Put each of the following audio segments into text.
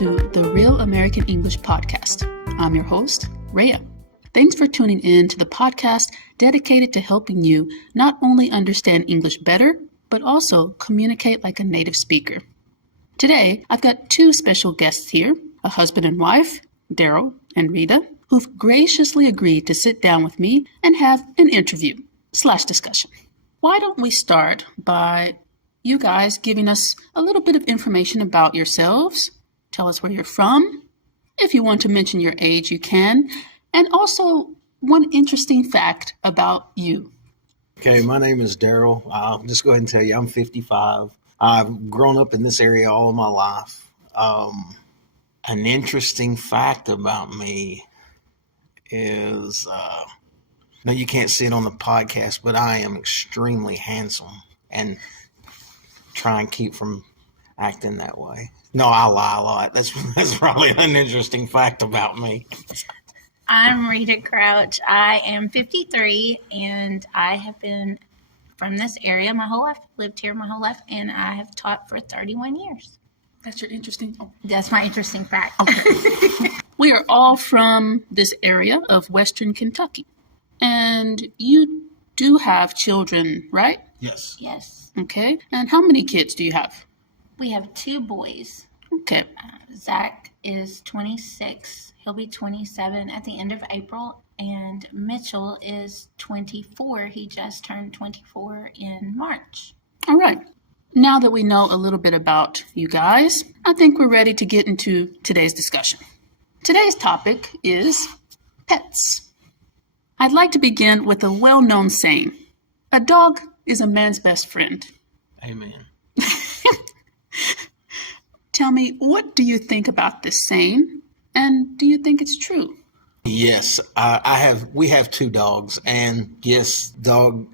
to the Real American English Podcast. I'm your host, Rhea. Thanks for tuning in to the podcast dedicated to helping you not only understand English better, but also communicate like a native speaker. Today, I've got two special guests here, a husband and wife, Daryl and Rita, who've graciously agreed to sit down with me and have an interview/discussion. Why don't we start by you guys giving us a little bit of information about yourselves. Tell us where you're from. If you want to mention your age, you can. And also one interesting fact about you. Okay, my name is Daryl. I'll just go ahead and tell you, I'm 55. I've grown up in this area all of my life. An interesting fact about me is, no, you can't see it on the podcast, but I am extremely handsome and try and keep from acting that way. No, I lie a lot. That's probably an interesting fact about me. I'm Rita Crouch. I am 53, and I have been from this area my whole life, lived here my whole life, and I have taught for 31 years. That's your interesting... That's my interesting fact. Okay. We are all from this area of Western Kentucky. And you do have children, right? Yes. Yes. Okay. And how many kids do you have? We have two boys. Okay. Zach is 26. He'll be 27 at the end of April. And Mitchell is 24. He just turned 24 in March. All right. Now that we know a little bit about you guys, I think we're ready to get into today's discussion. Today's topic is pets. I'd like to begin with a well-known saying. A dog is a man's best friend. Amen. Tell me, what do you think about this saying? And do you think it's true? Yes, we have two dogs, and yes,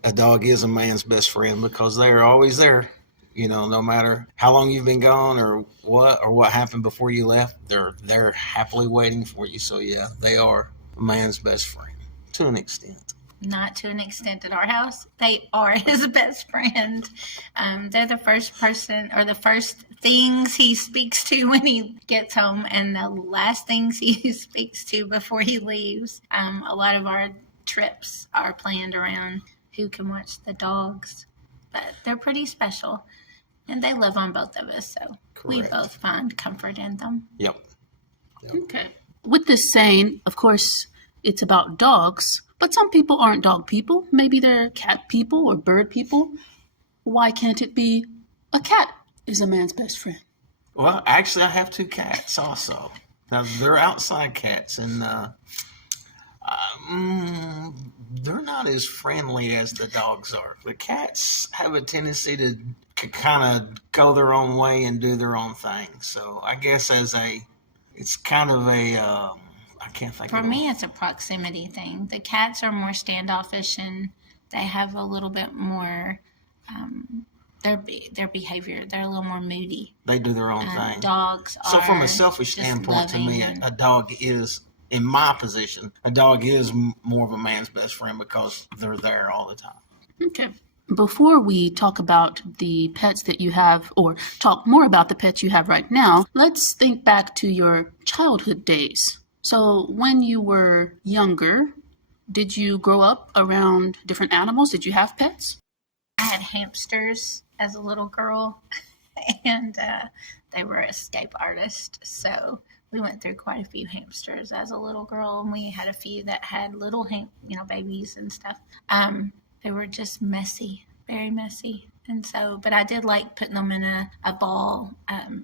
a dog is a man's best friend because they are always there. You know, no matter how long you've been gone or what happened before you left, they're happily waiting for you. So yeah, they are a man's best friend to an extent. Not to an extent at our house. They are his best friend. They're the first person or the first things he speaks to when he gets home and the last things he speaks to before he leaves. A lot of our trips are planned around who can watch the dogs, but they're pretty special and they love on both of us. So we both find comfort in them. Yep. Okay. With this saying, of course, it's about dogs. But some people aren't dog people. Maybe they're cat people or bird people. Why can't it be a cat is a man's best friend? Well, actually, I have two cats also. Now, they're outside cats, and they're not as friendly as the dogs are. The cats have a tendency to kind of go their own way and do their own thing. So I guess it's kind of a... I can't think For of me, it's a proximity thing. The cats are more standoffish and they have a little bit more, their behavior, they're a little more moody. They do their own thing. Dogs are So from a selfish standpoint, to me, a dog is, in my position, a dog is more of a man's best friend because they're there all the time. Okay. Before we talk about the pets that you have, or talk more about the pets you have right now, let's think back to your childhood days. So when you were younger, did you grow up around different animals? Did you have pets? I had hamsters as a little girl, and they were escape artists. So we went through quite a few hamsters as a little girl, and we had a few that had little, babies and stuff. They were just messy, very messy. And so, but I did like putting them in a ball,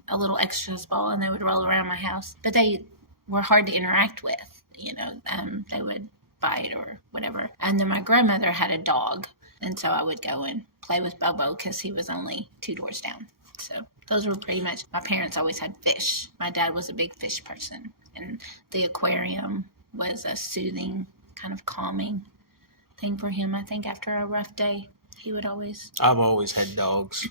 a little extras ball, and they would roll around my house. But they were hard to interact with, they would bite or whatever. And then my grandmother had a dog, and so I would go and play with Bobo because he was only 2 doors down. So those were pretty much, my parents always had fish. My dad was a big fish person, and the aquarium was a soothing, kind of calming thing for him. I think after a rough day, he would always... I've always had dogs,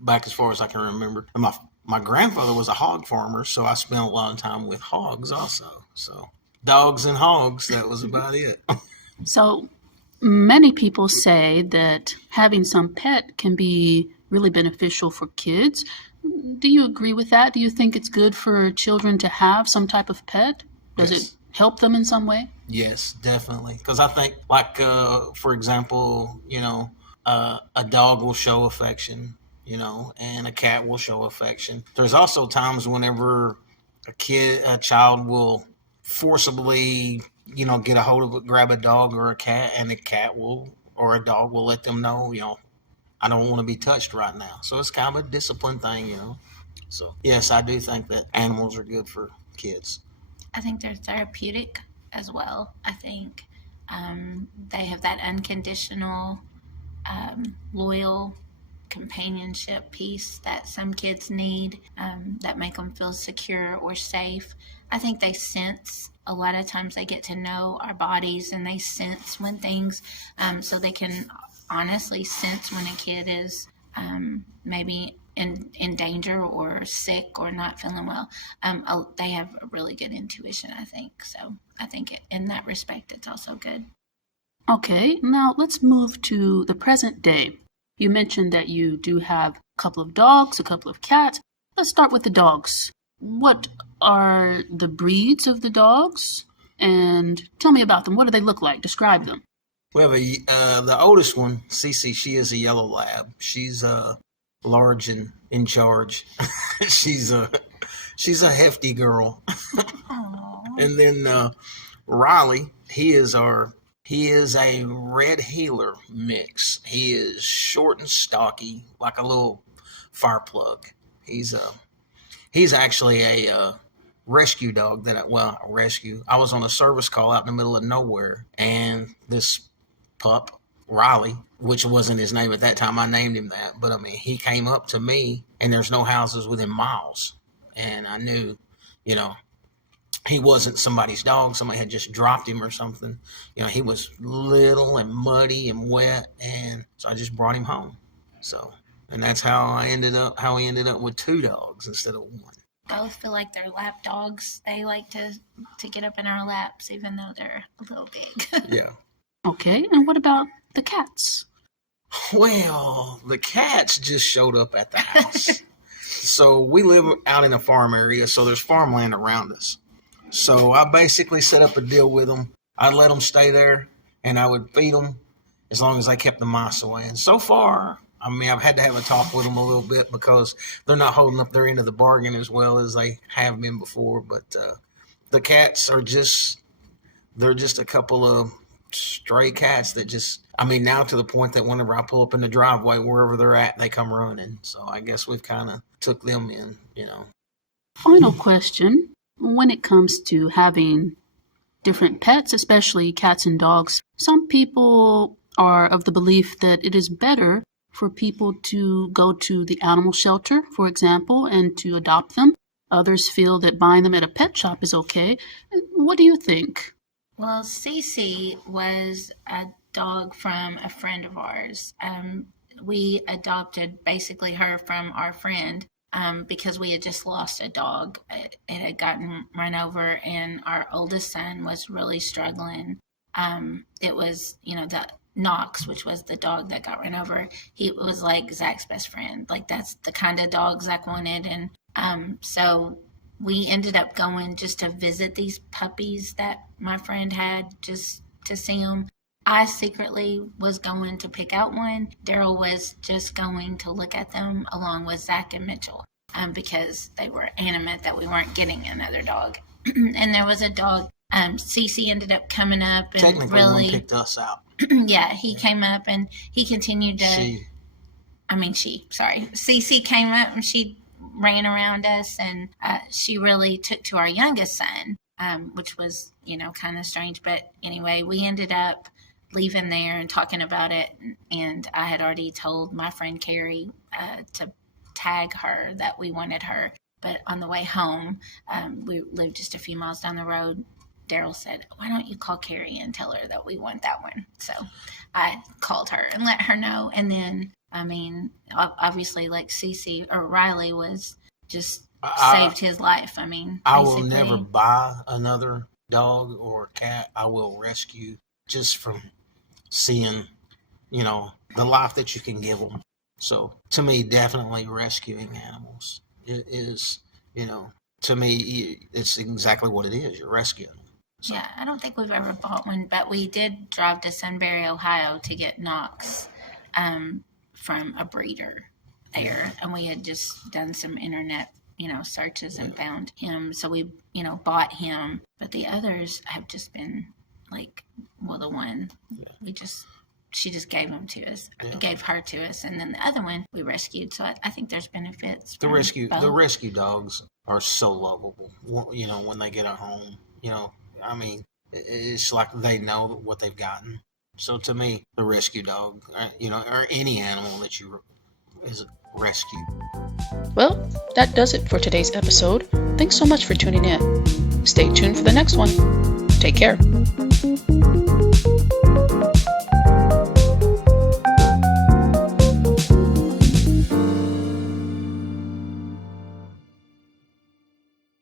back as far as I can remember. And my grandfather was a hog farmer, so I spent a lot of time with hogs also. So dogs and hogs, that was about it. So many people say that having some pet can be really beneficial for kids Do you agree with that? Do you think it's good for children to have some type of pet? Does Yes. it help them in some way? Yes, definitely. Because I think, like, for example, a dog will show affection, and a cat will show affection. There's also times whenever a child will forcibly, get a hold of it, grab a dog or a cat, and the cat will, or a dog will let them know, I don't want to be touched right now. So it's kind of a discipline thing. So, yes, I do think that animals are good for kids. I think they're therapeutic as well. I think they have that unconditional, loyal companionship piece that some kids need, that make them feel secure or safe. I think they sense, a lot of times they get to know our bodies and they sense when things, so they can honestly sense when a kid is maybe in danger or sick or not feeling well. They have a really good intuition, I think. So I think in that respect, it's also good. Okay, now let's move to the present day. You mentioned that you do have a couple of dogs, a couple of cats. Let's start with the dogs. What are the breeds of the dogs? And tell me about them. What do they look like? Describe them. We have the oldest one, Cece. She is a yellow lab. She's large and in charge. she's a hefty girl. Aww. And then Riley, he is a red heeler mix. He is short and stocky, like a little fire plug. He's actually a rescue dog rescue. I was on a service call out in the middle of nowhere, and this pup, Riley, which wasn't his name at that time, I named him that, but I mean, he came up to me, and there's no houses within miles, and I knew, he wasn't somebody's dog. Somebody had just dropped him or something. He was little and muddy and wet, and so I just brought him home. So, and that's how he ended up with 2 dogs instead of 1. Both feel like they're lap dogs. They like to get up in our laps, even though they're a little big. Yeah. Okay, and what about the cats? Well, the cats just showed up at the house. So we live out in a farm area, so there's farmland around us. So I basically set up a deal with them. I'd let them stay there, and I would feed them as long as I kept the mice away. And so far, I mean, I've had to have a talk with them a little bit because they're not holding up their end of the bargain as well as they have been before. But the cats they're just a couple of stray cats that now to the point that whenever I pull up in the driveway, wherever they're at, they come running. So I guess we've kind of took them in. Final question. When it comes to having different pets, especially cats and dogs, some people are of the belief that it is better for people to go to the animal shelter, for example, and to adopt them. Others feel that buying them at a pet shop is okay. What do you think? Well, Cece was a dog from a friend of ours. We adopted basically her from our friend. Because we had just lost a dog. It had gotten run over, and our oldest son was really struggling. It was, the Knox, which was the dog that got run over. He was like Zach's best friend. Like, that's the kind of dog Zach wanted. And so we ended up going just to visit these puppies that my friend had, just to see them. I secretly was going to pick out one. Daryl was just going to look at them along with Zach and Mitchell, because they were adamant that we weren't getting another dog. And there was a dog. Cece ended up coming up and Technically, really one picked us out. yeah, he came up and he continued to. Cece came up and she ran around us, and she really took to our youngest son, which was kind of strange. But anyway, we ended up leaving there and talking about it, and I had already told my friend Carrie to tag her that we wanted her. But on the way home, we lived just a few miles down the road. Daryl said, "Why don't you call Carrie and tell her that we want that one?" So I called her and let her know. And then, obviously, like Cece or Riley was just saved his life. I will never buy another dog or cat. I will rescue just from seeing, the life that you can give them. So to me, definitely rescuing animals is, to me, it's exactly what it is. You're rescuing them. So, Yeah, I don't think we've ever bought one, but we did drive to Sunbury, Ohio to get Knox from a breeder there. And we had just done some internet, searches and found him. So we, bought him. But the others have just been like, well, the one she just gave him to us, gave her to us. And then the other one we rescued. So I think there's benefits. The rescue dogs are so lovable, when they get at home, I mean, it's like they know what they've gotten. So to me, the rescue dog, or any animal that is rescued. Well, that does it for today's episode. Thanks so much for tuning in. Stay tuned for the next one. Take care.